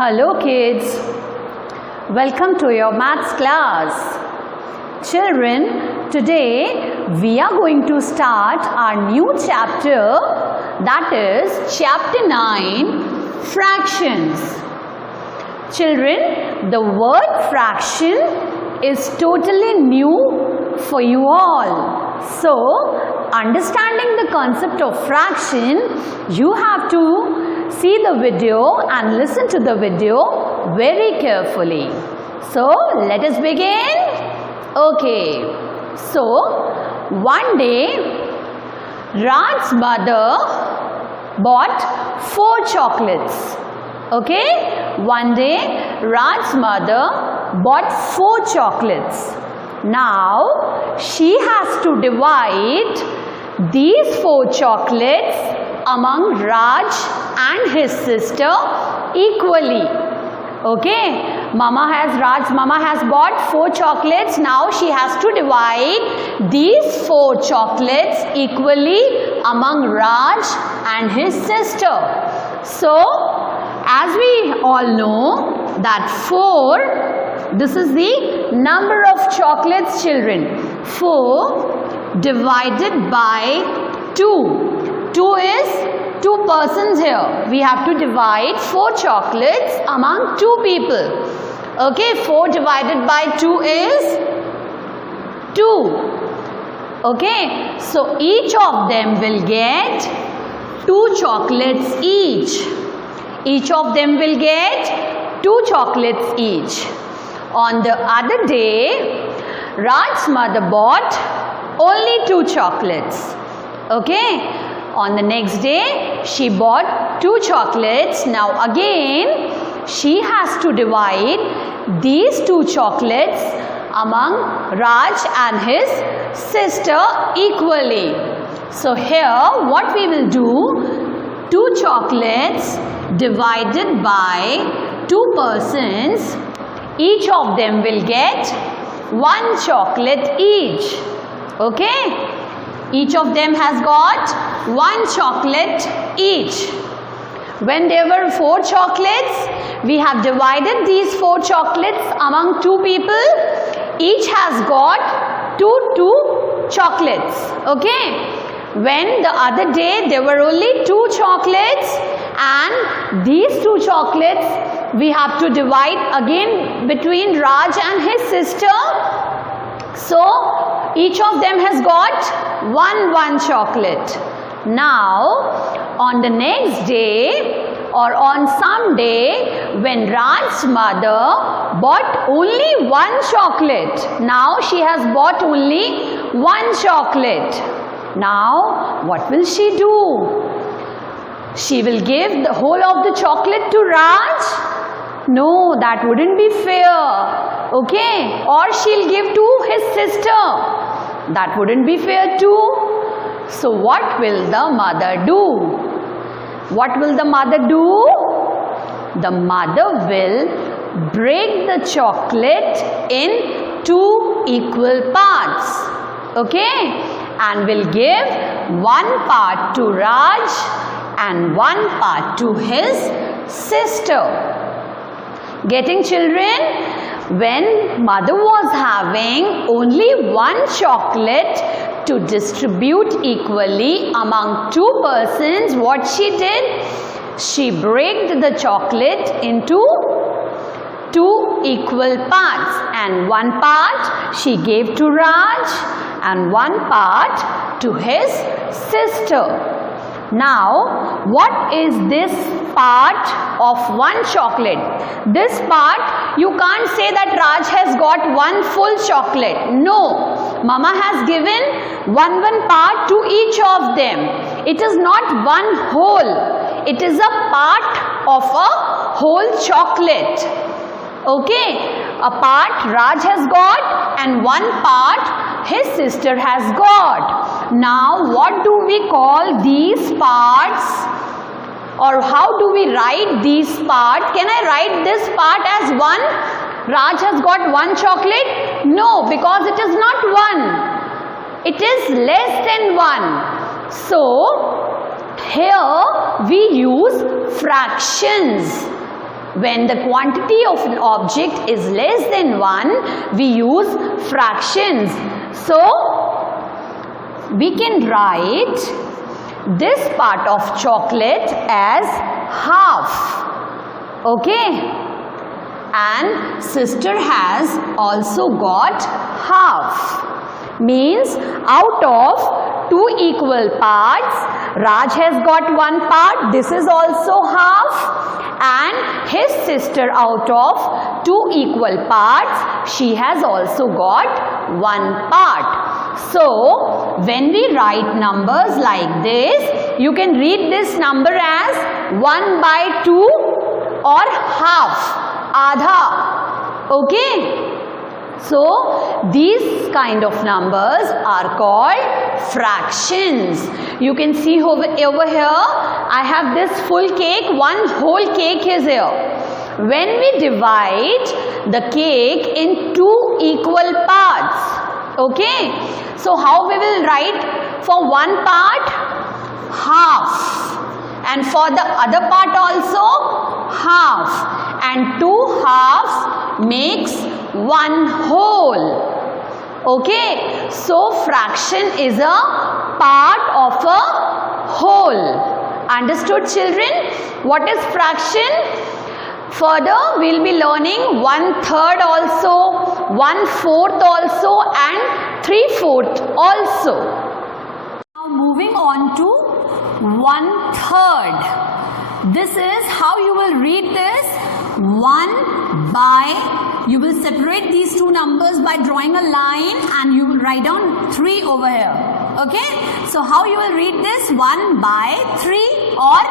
Hello kids, welcome to your maths class. Children, today we are going to start our new chapter, that is chapter 9, fractions. Children, the word fraction is totally new for you all. So, understanding the concept of fraction, you have to see the video and listen to the video very carefully. So, let us begin. Okay. So, one day, Raj's mother bought 4 chocolates. Okay. One day, Raj's mother bought 4 chocolates. Now, she has to divide these 4 chocolates among Raj and his sister equally. Okay, Raj's mama has bought 4 chocolates. Now she has to divide these 4 chocolates equally among Raj and his sister. So, as we all know that 4, this is the number of chocolates, children. 4 divided by 2. 2 is 2 persons here. We have to divide 4 chocolates among 2 people. Okay, 4 divided by 2 is 2. Okay, so each of them will get 2 chocolates each. Each of them will get 2 chocolates each. On the other day, Raj's mother bought only 2 chocolates. Okay. On the next day, she bought 2 chocolates. Now again, she has to divide these 2 chocolates among Raj and his sister equally. So here, what we will do, 2 chocolates divided by 2 persons, each of them will get 1 chocolate each. Okay? Each of them has got 1 chocolate each. When there were 4 chocolates, we have divided these 4 chocolates among 2 people. Each has got 2 chocolates. Okay. When the other day there were only 2 chocolates, and these 2 chocolates we have to divide again between Raj and his sister. So, each of them has got 1 chocolate. Now, on the next day or on some day when Raj's mother bought only 1 chocolate. Now, she has bought only 1 chocolate. Now, what will she do? She will give the whole of the chocolate to Raj? No, that wouldn't be fair. Okay, or she'll give to his sister. That wouldn't be fair too. So what will the mother do? What will the mother do? The mother will break the chocolate in 2 equal parts. Okay, and will give 1 part to Raj and 1 part to his sister. Getting, children? When mother was having only 1 chocolate to distribute equally among 2 persons, what she did? She broke the chocolate into 2 equal parts, and 1 part she gave to Raj and 1 part to his sister. Now, what is this part of 1 chocolate? This part, you can't say that Raj has got 1 full chocolate. No, Mama has given 1 part to each of them. It is not 1 whole. It is a part of a whole chocolate. Okay, a part Raj has got and 1 part his sister has got. Now, what do we call these parts? Or how do we write these parts? Can I write this part as 1? Raj has got 1 chocolate? No, because it is not 1. It is less than 1. So, here we use fractions. When the quantity of an object is less than 1, we use fractions. So, we can write this part of chocolate as half. Okay? And sister has also got half. Means out of 2 equal parts, Raj has got 1 part, this is also half, and his sister out of 2 equal parts, she has also got 1 part. So, when we write numbers like this, you can read this number as 1 by 2 or half, adha. Okay? So, these kind of numbers are called fractions. You can see over here, I have this full cake, 1 whole cake is here. When we divide the cake in 2 equal parts, okay? So, how we will write for 1 part? Half. And for the other part also? Half. And 2 halves makes 1 whole. Okay, so fraction is a part of a whole. Understood, children? What is fraction? Further, we'll be learning 1/3 also, 1/4 also, and 3/4 also. Now moving on to 1/3. This is how you will read this. 1 by, you will separate these two numbers by drawing a line and you will write down 3 over here. Okay? So how you will read this? 1 by 3 or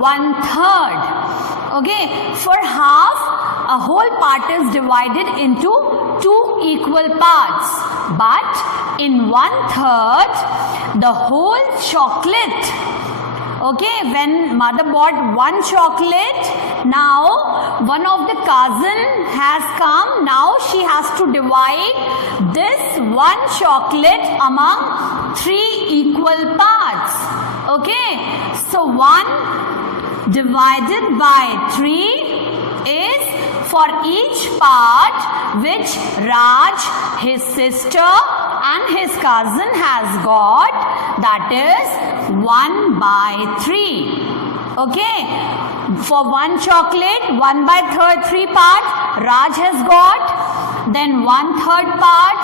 1/3. Okay? For half, a whole part is divided into 2 equal parts. But in 1/3, the whole chocolate, okay, when mother bought 1 chocolate, now one of the cousin has come, now she has to divide this 1 chocolate among 3 equal parts. Okay, so 1 divided by 3 is for each part which Raj, his sister and his cousin has got, that is 1 by 3. Okay, for 1 chocolate, 1 by 3 part Raj has got, then 1/3 part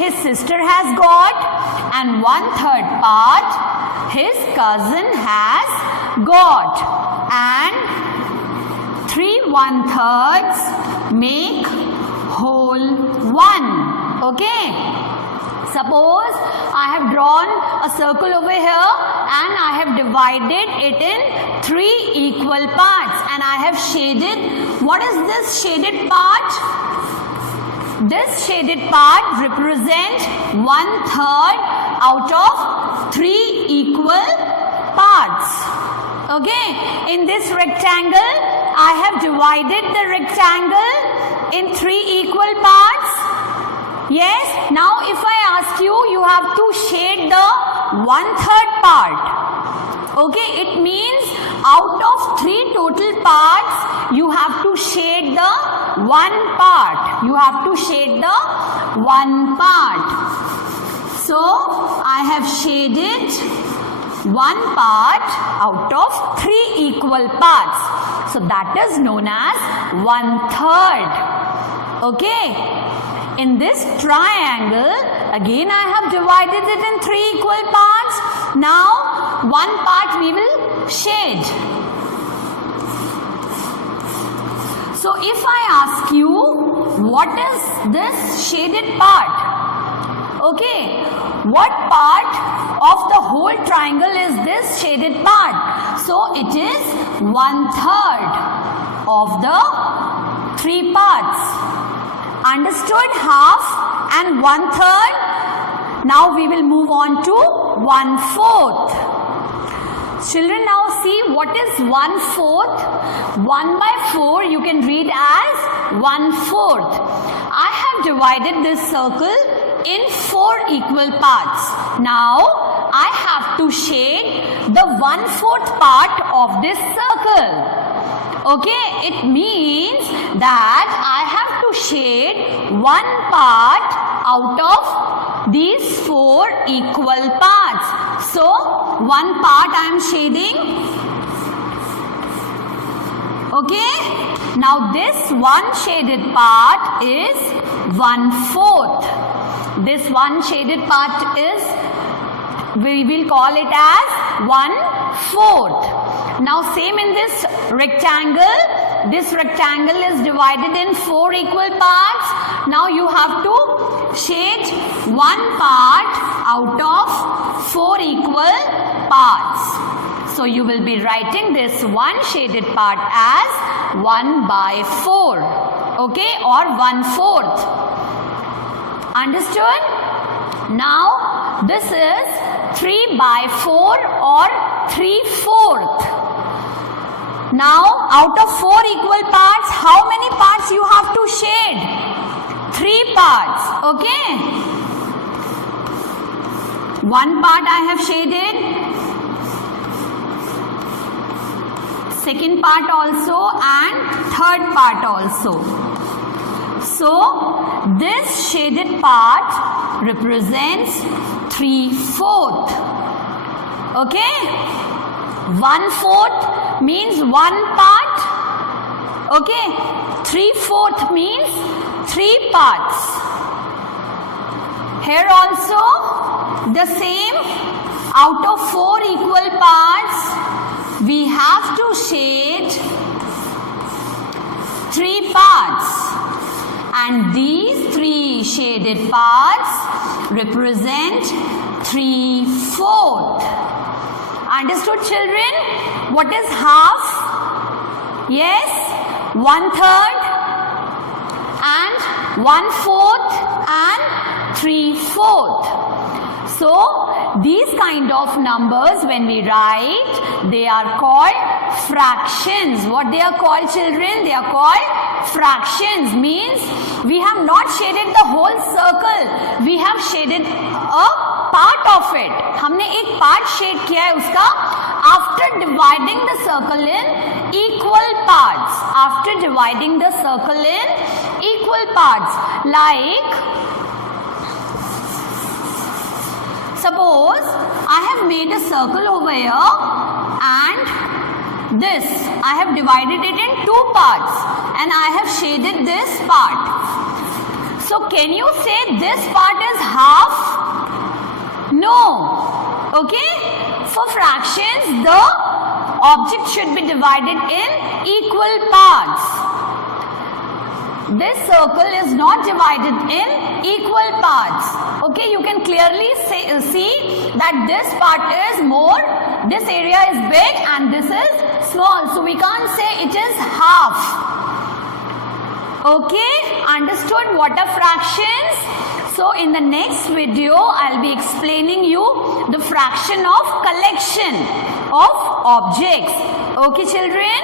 his sister has got, and 1/3 part his cousin has got, and 3 1/3 make whole 1. Okay, suppose I have drawn a circle over here and I have divided it in 3 equal parts and I have shaded. What is this shaded part? This shaded part represents 1/3 out of 3 equal parts. Okay, in this rectangle I have divided the rectangle in 3 equal parts. Yes, now if I ask you, you have to shade the 1/3 part. Okay, it means out of 3 total parts, you have to shade the 1 part. You have to shade the 1 part. So, I have shaded 1 part out of 3 equal parts. So, that is known as 1/3. Okay. In this triangle, again I have divided it in 3 equal parts. Now, 1 part we will shade. So, if I ask you, what is this shaded part? Okay, what part of the whole triangle is this shaded part? So, it is 1/3 of the 3 parts. Understood? Half and 1/3. Now we will move on to 1/4. Children, now see what is 1/4. 1 by 4 you can read as 1/4. I have divided this circle in 4 equal parts. Now I have to shade the 1/4 part of this circle. Okay, it means that I have to shade one part out of these 4 equal parts. So, one part I am shading. Okay, now this one shaded part is 1/4. This one shaded part is, we will call it as 1/4. Now same in this rectangle. This rectangle is divided in 4 equal parts. Now you have to shade one part out of 4 equal parts. So you will be writing this one shaded part as 1/4. Okay, or 1/4. Understood? Now this is 3/4 or 3/4. Now out of 4 equal parts, how many parts you have to shade? 3 parts. Okay, one part I have shaded, second part also, and third part also. So this shaded part represents 3/4. Okay, 1/4 means one part. Okay, 3/4 means 3 parts. Here also the same, out of 4 equal parts we have to shade 3 parts, and these 3 shaded parts represent 3/4. Understood, children? What is half? Yes, 1/3 and 1/4 and 3/4. So these kind of numbers, when we write, they are called fractions. What they are called, children? They are called fractions. Means we have not shaded the whole circle, we have shaded a part of it. हमने एक part shade किया है उसका, after dividing the circle in equal parts. After dividing the circle in equal parts, like suppose I have made a circle over here, and this I have divided it in 2 parts, and I have shaded this part. So can you say this part is half? No. Okay, for fractions the object should be divided in equal parts. This circle is not divided in equal parts. Okay, you can clearly see that this part is more, this area is big and this is small. So we can't say it is half. Okay, understood what are fractions? So in the next video, I'll be explaining you the fraction of collection of objects. Okay, children?